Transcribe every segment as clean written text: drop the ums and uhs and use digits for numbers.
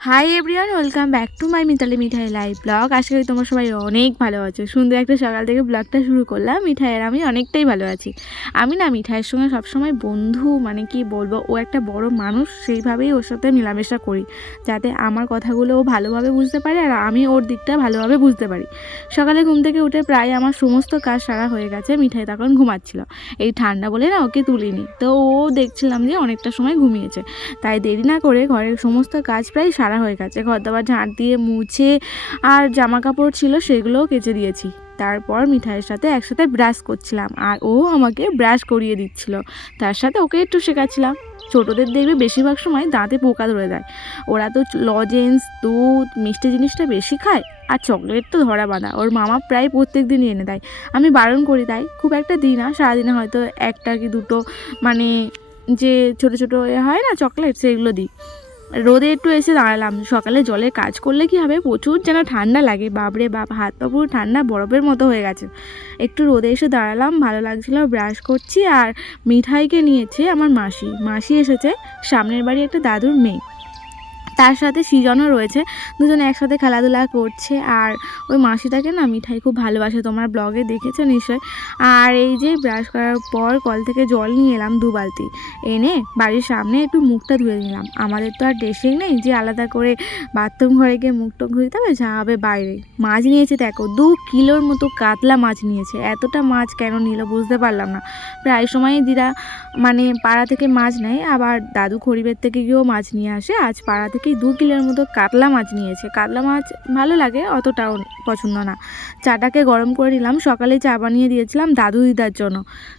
High everyone, welcome back to my Mitali Mithai live blog. আশা করি তোমরা সবাই অনেক ভালো আছো। সুন্দর একটা সকাল থেকে ব্লগটা শুরু করলাম। মিঠাই আর আমি অনেকটাই ভালো আছি। আমি না মিঠাইয়ের সঙ্গে সবসময় বন্ধু মানে কি বলবো, ও একটা বড় মানুষ, সেইভাবেই ওর সাথে মেলামেশা করি, যাতে আমার কথাগুলো ও ভালোভাবে বুঝতে পারে আর আমি ওর দিকটা ভালোভাবে বুঝতে পারি। সকালে ঘুম থেকে উঠে প্রায় আমার সমস্ত কাজ সারা হয়ে গেছে। মিঠাই তখন ঘুমাচ্ছিল, এই ঠান্ডা বলে না ওকে তুলিনি, তো ও দেখছিলাম যে অনেকটা সময় ঘুমিয়েছে, তাই দেরি না করে ঘরের সমস্ত কাজ প্রায় সারা হয়ে গেছে। ঘর দাবার ঝাঁট দিয়ে মুছে আর জামা কাপড় ছিল সেগুলোও কেচে দিয়েছি। তারপর মিঠাইয়ের সাথে একসাথে ব্রাশ করছিলাম আর ও আমাকে ব্রাশ করিয়ে দিচ্ছিল, তার সাথে ওকে একটু শেখাচ্ছিলাম। ছোটোদের দেখবে বেশিরভাগ সময় দাঁতে পোকা ধরে দেয়, ওরা তো লজেন্স, দুধ, মিষ্টি জিনিসটা বেশি খায়, আর চকলেট তো ধরা বাঁধা। ওর মামা প্রায় প্রত্যেক দিনই এনে দেয়, আমি বারণ করি, তাই খুব একটা দিই না, সারাদিনে হয়তো একটা কি দুটো, মানে যে ছোটো ছোটো হয় না চকলেট, সেগুলো দিই। রোদে একটু এসে দাঁড়ালাম। সকালে জলে কাজ করলে কি হবে, প্রচুর যেন ঠান্ডা লাগে, বাপরে বাপ, হাত পা পুরো ঠান্ডা বরফের মতো হয়ে গেছে। একটু রোদে এসে দাঁড়ালাম, ভালো লাগছিল, ব্রাশ করছি। আর মিঠাইকে নিয়েছে আমার মাসি। মাসি এসেছে সামনের বাড়ি একটা দাদুর মেয়ে, তার সাথে সৃজনও রয়েছে, দুজনে একসাথে খেলাধুলা করছে। আর ওই মাসিটাকে না মিঠাই খুব ভালোবাসে, তোমার ব্লগে দেখেছো নিশ্চয়। আর এই যে ব্রাশ করার পর কল থেকে জল নিয়ে এলাম 2 বালতি, এনে বাড়ির সামনে একটু মুখটা ধুয়ে নিলাম। আমাদের তো আর ড্রেসিং নেই যে আলাদা করে বাথরুম ঘরে গিয়ে মুখটা ধুতে হবে, যা হবে বাইরে। মাছ নিয়েছে দেখো, 2 কিলোর মতো কাতলা মাছ নিয়েছে। এতটা মাছ কেন নিল বুঝতে পারলাম না। প্রায় সময়ই দিদা মানে পাড়া থেকে মাছ নেয়, আবার দাদু খরিবের থেকে গিয়েও মাছ নিয়ে আসে। আজ পাড়া থেকেই 2 কিলোর মতো কাতলা মাছ নিয়েছে। কাতলা মাছ ভালো লাগে, অতটাও পছন্দ না। চাটাকে গরম করে নিলাম, সকালে চা বানিয়ে দিয়েছিলাম দাদু দিদার জন্য,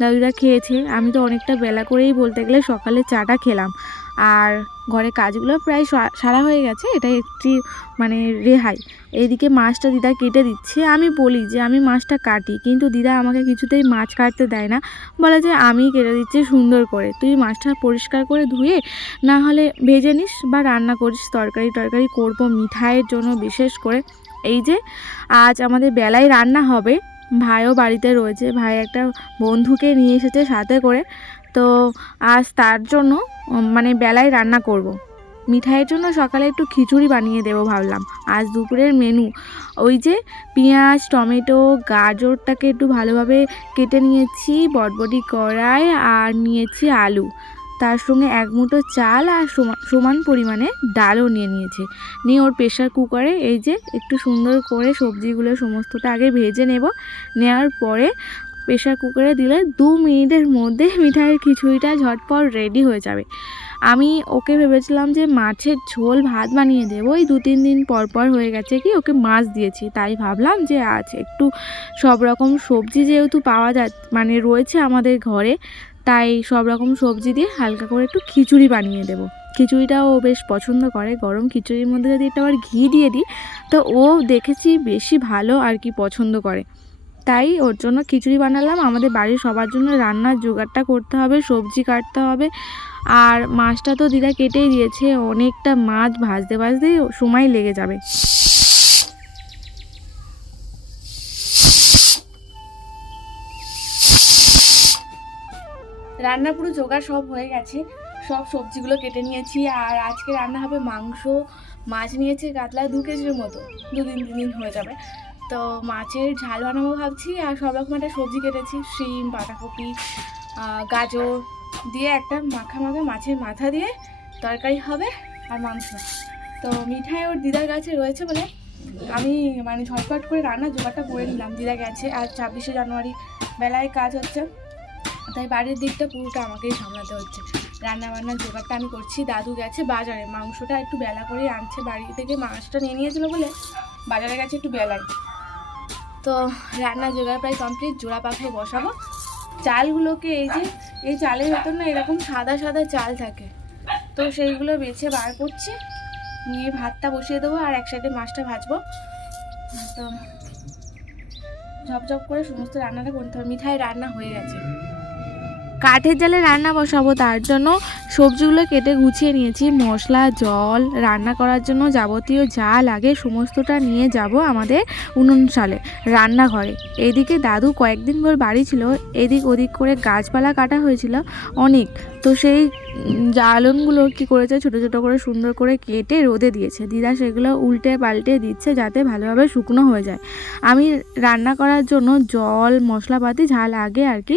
দাদুরা খেয়েছে। আমি তো অনেকটা বেলা করেই বলতে গেলে সকালে চাটা খেলাম। আর ঘরে কাজগুলো প্রায় সারা হয়ে গেছে, এটাই একটি মানে রেহাই। এইদিকে মাছটা দিদা কেটে দিচ্ছে। আমি বলি যে আমি মাছটা কাটি, কিন্তু দিদা আমাকে কিছুতেই মাছ কাটতে দেয় না, বলে যে আমি কেটে দিচ্ছি সুন্দর করে, তুই মাছটা পরিষ্কার করে ধুয়ে না হলে ভেজে নিস বা রান্না করিস, তরকারি করবো মিঠাইয়ের জন্য বিশেষ করে। এই যে আজ আমাদের বেলায় রান্না হবে, ভাইও বাড়িতে রয়েছে, ভাই একটা বন্ধুকে নিয়ে এসেছে সাথে করে, তো আজ তার জন্য মানে বেলায় রান্না করব। মিঠাইয়ের জন্য সকালে একটু খিচুড়ি বানিয়ে দেবো ভাবলাম। আজ দুপুরের মেনু ওই যে পেঁয়াজ, টমেটো, গাজরটাকে একটু ভালোভাবে কেটে নিয়েছি, বটবটি কড়াই, আর নিয়েছি আলু, তার সঙ্গে 1 মুঠো চাল আর সমান পরিমাণে ডালও নিয়েছে। নিয়ে ওর প্রেশার কুকারে এই যে একটু সুন্দর করে সবজিগুলো সমস্তটা আগে ভেজে নেব, নেওয়ার পরে প্রেশার কুকারে দিলে 2 মিনিটের মধ্যে মিঠাইয়ের খিচুড়িটা ঝটপট রেডি হয়ে যাবে। আমি ওকে ভেবেছিলাম যে মাছের ঝোল ভাত বানিয়ে দেবো, এই 2-3 দিন পর হয়ে গেছে কি ওকে মাছ দিয়েছি, তাই ভাবলাম যে আজ একটু সব রকম সবজি যেহেতু পাওয়া যায় মানে রয়েছে আমাদের ঘরে, তাই সব রকম সবজি দিয়ে হালকা করে একটু খিচুড়ি বানিয়ে দেবো। খিচুড়িটাও ও বেশ পছন্দ করে, গরম খিচুড়ির মধ্যে যদি একটু আবার ঘি দিয়ে দিই তো ও দেখেছি বেশি ভালো আর কি পছন্দ করে, তাই ওর জন্য খিচুড়ি বানালাম। আমাদের বাড়ির সবার জন্য রান্নার জোগাড়টা করতে হবে, সবজি কাটতে হবে, আর মাছটা তো দিদা কেটেই দিয়েছে, অনেকটা মাছ ভাজতে ভাজতেই সময় লেগে যাবে। রান্না পুরো জোগাড় সব হয়ে গেছে, সব সবজিগুলো কেটে নিয়েছি। আর আজকে রান্না হবে মাংস, মাছ নিয়েছে কাতলা 2 কেজির মতো, 2-3 দিন হয়ে যাবে। তো মাছের ঝাল বানাবো ভাবছি, আর সব রকম একটা সবজি কেটেছি, শিম, বাঁধাকপি, গাজর দিয়ে একটা মাখা মাছের মাথা দিয়ে তরকারি হবে, আর মাংস। তো মিঠাই ওর দিদার কাছে রয়েছে বলে আমি মানে ঝটপট করে রান্নার জোগাড়টা করে নিলাম। দিদা গেছে, আর 26শে জানুয়ারি বেলায় কাজ হচ্ছে, তাই বাড়ির দিকটা পুরোটা আমাকেই সামলাতে হচ্ছে। রান্না বান্নার জোগাড়টা আমি করছি। দাদু গেছে বাজারে, মাংসটা একটু বেলা করে আনছে, বাড়ি থেকে মাছটা নিয়ে নিয়েছিল বলে বাজারে গেছে একটু বেলায়। তো রান্নার জোগাড় প্রায় কমপ্লিট, জোড়া পাখায় বসাবো। চালগুলোকে এই চালের ভেতর না এরকম সাদা সাদা চাল থাকে, তো সেইগুলো বেছে বার করছি, নিয়ে ভাতটা বসিয়ে দেবো, আর এক সাইডে মাছটা ভাজবো। তো ঝপঝপ করে সমস্ত রান্নাটা করতে হবে। মিঠাই রান্না হয়ে গেছে, কাঠের জালে রান্না বসাবো, তার জন্য সবজিগুলো কেটে গুছিয়ে নিয়েছি। মশলা, জল, রান্না করার জন্য যাবতীয় যা লাগে সমস্তটা নিয়ে যাব আমাদের উনুন সালে রান্নাঘরে। এদিকে দাদু কয়েকদিন ধরে বাড়ি ছিল, এদিক ওদিক করে গাছপালা কাটা হয়েছিল অনেক, তো সেই জ্বালনগুলো কি করেছে ছোট ছোট করে সুন্দর করে কেটে রোদে দিয়েছে। দিদা সেগুলো উল্টে পাল্টে দিচ্ছে যাতে ভালোভাবে শুকনো হয়ে যায়। আমি রান্না করার জন্য জল মশলাপাতি ঝাল আগে আর কি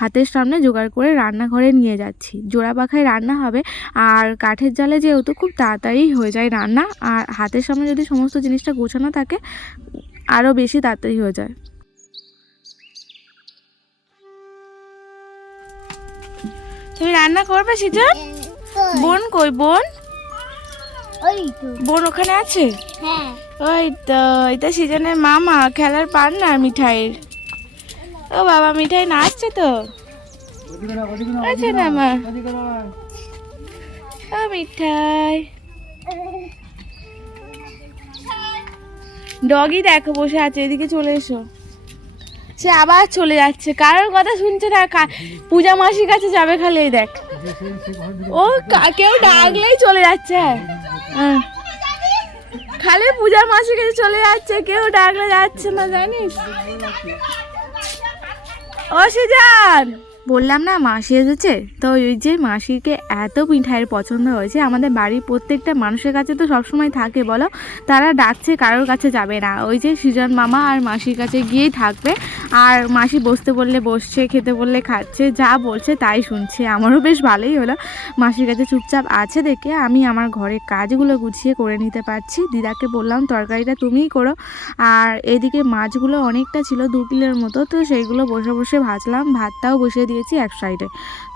হাতের সামনে জোগাড় করে রান্নাঘরে নিয়ে যাচ্ছি। জোড়া পাখায় রান্না হবে আর কাঠের জালে যেহেতু খুব তাড়াতাড়ি হয়ে যায় রান্না, আর হাতের সামনে যদি সমস্ত জিনিসটা গোছানো থাকে আরও বেশি তাড়াতাড়ি হয়ে যায়। তুমি রান্না করবে সিজন? বোন কই বোন? বোন ওখানে আছে? ওই তো এটা সিজনের মামা খেলার পার্টনার মিঠাইয়ের। ও বাবা মিঠাই নাচছে তো। আছে না মা? ও মিঠাই ডগি দেখো বসে আছে, এদিকে চলে এসো। সে আবার চলে যাচ্ছে, কারোর কথা শুনছে না। পূজা মাসির কাছে যাবে খালি, এই দেখ ও কেউ ডাকলেই চলে যাচ্ছে। খালি পূজা মাসির কাছে চলে যাচ্ছে, কেউ ডাকলে যাচ্ছে না জানিস। ও সিজান বললাম না মাসি এসেছে, তো ওই যে মাসিকে এত মিঠাইয়ের পছন্দ হয়েছে। আমাদের বাড়ির প্রত্যেকটা মানুষের কাছে তো সবসময় থাকে বলো, তারা ডাকছে কারোর কাছে যাবে না, ওই যে সৃজন মামা আর মাসির কাছে গিয়েই থাকবে। আর মাসি বসতে বললে বসছে, খেতে বললে খাচ্ছে, যা বলছে তাই শুনছে। আমারও বেশ ভালোই হলো, মাসির কাছে চুপচাপ আছে দেখে আমি আমার ঘরের কাজগুলো গুছিয়ে করে নিতে পারছি। দিদাকে বললাম তরকারিটা তুমিই করো, আর এদিকে মাছগুলো অনেকটা ছিল 2 কিলোর মতো, তো সেইগুলো বসে বসে ভাজলাম। ভাতটাও বসিয়ে দিয়েছি এক সাইডে।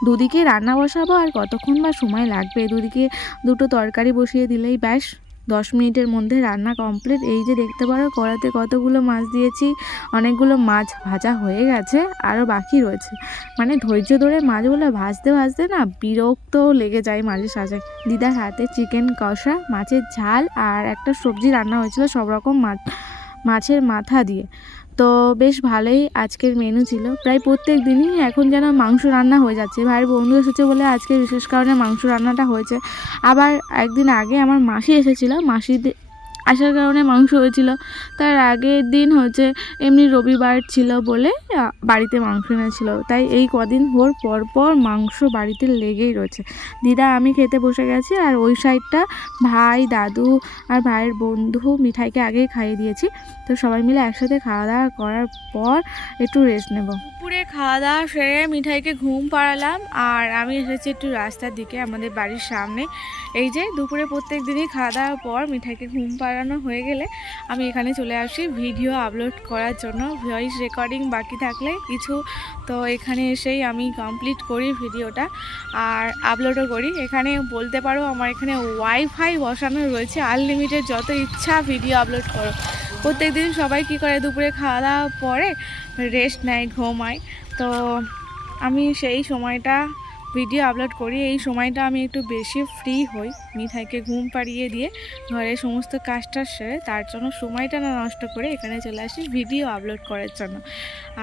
দুদিকে রান্না বসাবো আর কতক্ষণ বা সময় লাগবে, দুদিকে দুটো তরকারি বসিয়ে দিলেই ব্যাস 10 মিনিটের মধ্যে রান্না কমপ্লিট। এই যে দেখতে পারো কড়াতে কতগুলো মাছ দিয়েছি, অনেকগুলো মাছ ভাজা হয়ে গেছে, আরও বাকি রয়েছে। মানে ধৈর্য ধরে মাছগুলো ভাজতে ভাজতে না বিরক্ত লেগে যায় মাঝে সাঝে। দিদার হাতে চিকেন কষা, মাছের ঝাল আর একটা সবজি রান্না হয়েছিল সব রকম মাছের মাথা দিয়ে। তো বেশ ভালোই আজকের মেনু ছিল। প্রায় প্রত্যেক দিনই এখন যেন মাংস রান্না হয়ে যাচ্ছে। ভাইয়ের বন্ধু এসেছে বলে আজকে বিশেষ কারণে মাংস রান্নাটা হয়েছে। আবার একদিন আগে আমার মাসি এসেছিলো, মাসি আসার কারণে মাংস হয়েছিল। তার আগের দিন হচ্ছে এমনি রবিবার ছিল বলে বাড়িতে মাংস এনেছিল। তাই এই কদিন পর পর মাংস বাড়িতে লেগেই রয়েছে। দিদা আমি খেতে বসে গেছি, আর ওই সাইডটা ভাই দাদু আর ভাইয়ের বন্ধু মিঠাইকে আগেই খাইয়ে দিয়েছি। তো সবাই মিলে একসাথে খাওয়া দাওয়া করার পর একটু রেস্ট নেব। দুপুরে খাওয়া দাওয়া সেরে মিঠাইকে ঘুম পাড়ালাম, আর আমি এসেছি একটু রাস্তার দিকে আমাদের বাড়ির সামনে। এই যে দুপুরে প্রত্যেক দিনই খাওয়া দাওয়ার পর মিঠাইকে ঘুম পাড়ানো হয়ে গেলে আমি এখানে চলে আসি ভিডিও আপলোড করার জন্য। ভয়েস রেকর্ডিং বাকি থাকলে কিছু, তো এখানে এসেই আমি কমপ্লিট করি ভিডিওটা আর আপলোডও করি। এখানে বলতে পারো আমার এখানে ওয়াইফাই বসানো রয়েছে, আনলিমিটেড যত ইচ্ছা ভিডিও আপলোড করো। প্রত্যেক দিন সবাই কী করে দুপুরে খাওয়া দাওয়া পরে রেস্ট নেয়, ঘুমায়। তো আমি সেই সময়টা ভিডিও আপলোড করি। এই সময়টা আমি একটু বেশি ফ্রি হই, মিঠাইকে ঘুম পাড়িয়ে দিয়ে ঘরের সমস্ত কাজটা সেরে তার জন্য সময়টা না নষ্ট করে এখানে চলে আসি ভিডিও আপলোড করার জন্য।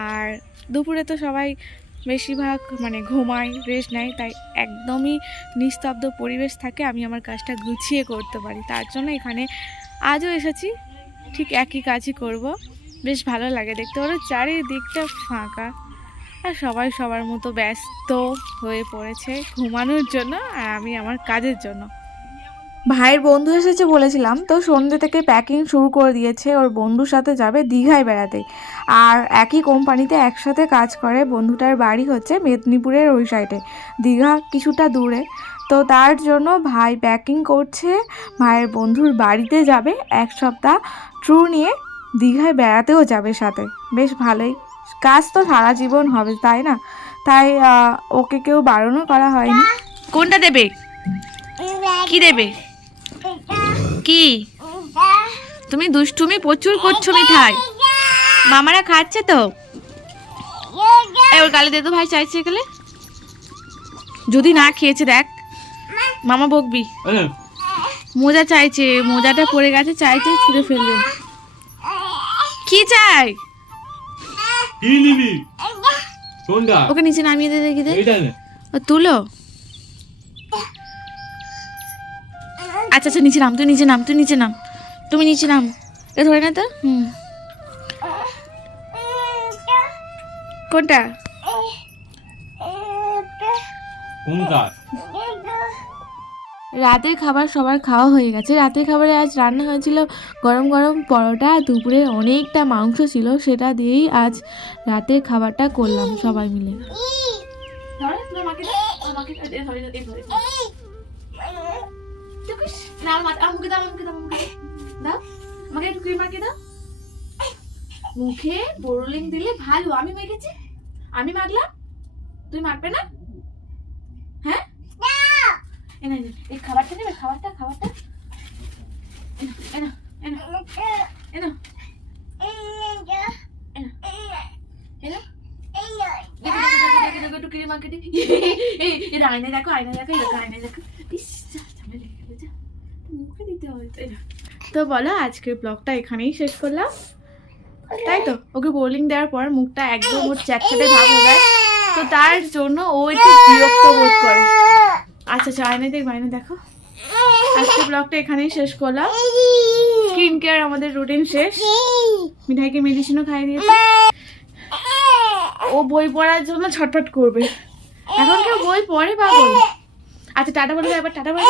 আর দুপুরে তো সবাই বেশিরভাগ মানে ঘুমায়, রেস্ট নেয়, তাই একদমই নিস্তব্ধ পরিবেশ থাকে, আমি আমার কাজটা গুছিয়ে করতে পারি। তার জন্য এখানে আজও এসেছি, ঠিক একই কাজই করব। বেশ ভালো লাগে দেখতে পারো চারিদিকটা ফাঁকা, আর সবাই সবার মতো ব্যস্ত হয়ে পড়েছে ঘুমানোর জন্য আর আমি আমার কাজের জন্য। ভাইয়ের বন্ধু এসেছে বলেছিলাম, তো সন্ধ্যে থেকে প্যাকিং শুরু করে দিয়েছে। ওর বন্ধুর সাথে যাবে দীঘায় বেড়াতে, আর একই কোম্পানিতে একসাথে কাজ করে। বন্ধুটার বাড়ি হচ্ছে মেদিনীপুরের ওই সাইডে, দীঘা কিছুটা দূরে। তো তার জন্য ভাই প্যাকিং করছে, ভাইয়ের বন্ধুর বাড়িতে যাবে, 1 সপ্তাহ ট্যুর নিয়ে দীঘায় বেড়াতেও যাবে সাথে। বেশ ভালোই কাজ, তো সারা জীবন হবে তাই না, তাই ওকে কেউ বারণও করা হয়নি। কোনটা দেবে? কি দেবে? কি তুমি দুষ্টুমি প্রচুর করছো মিঠাই, মামারা খাচ্ছে তো। ওর গালে দে তো, ভাই চাইছে গেলে যদি না খেয়েছে দেখ মামা বকবি। মোজা চাইছে, মোজাটা পড়ে গেছে, চাইছে ছুঁড়ে ফেলবে। কি চাই? ওকে নিচে নামিয়ে দে, দেখি দে, তুলো। আচ্ছা আচ্ছা নিচে নাম, তুই নিচে নাম, তুই নিচে নাম, তুমি নিচে নাম। এ ধরে না তো। কোনটা? রাতের খাবার সবার খাওয়া হয়ে গেছে। রাতের খাবারে আজ রান্না হয়েছিল গরম গরম পরোটা, দুপুরে অনেকটা মাংস ছিল, সেটা দিয়েই আজ রাতের খাবারটা করলাম সবাই মিলে। মুখে বোরোলিং দিলে ভালো। আমি মেখেছি, আমি মাখলাম, তুই মাখবে না? হ্যাঁ, এনে এই খাবারটা নেবে, খাবারটা খাবারটা এনো এনো এনো এনো এনো দেখো একটু ক্রিম মাখিয়ে দিই। এই আয়নায় দেখো, আয়নায় দেখো, এরকম আয়নায় দেখো। ইস, ঝামেলা লেগে গেল, যা মুখে দিতে হবে তো। তো বলো, আজকের ব্লগটা এখানেই শেষ করলাম, তাই তো? ওকে বোলিং দেওয়ার পর মুখটা একদম ওর চ্যাটচ্যাটে ভাব হয়ে যায়, তো তার জন্য ও একটু বিরক্ত বোধ করে। আচ্ছা আচ্ছা, আয়নায় দেখো, আয়নায় দেখো। আজকের ব্লগটা এখানেই শেষ করলাম। স্কিন কেয়ার আমাদের রুটিন শেষ। মিঠাইকে মেডিসিনও খাইয়ে দিয়েছে। ও বই পড়ার জন্য ছটফট করবে। এখন কেউ বই পড়ে পাগল? আচ্ছা টাটা বলে দাও, এবার টাটা বলে।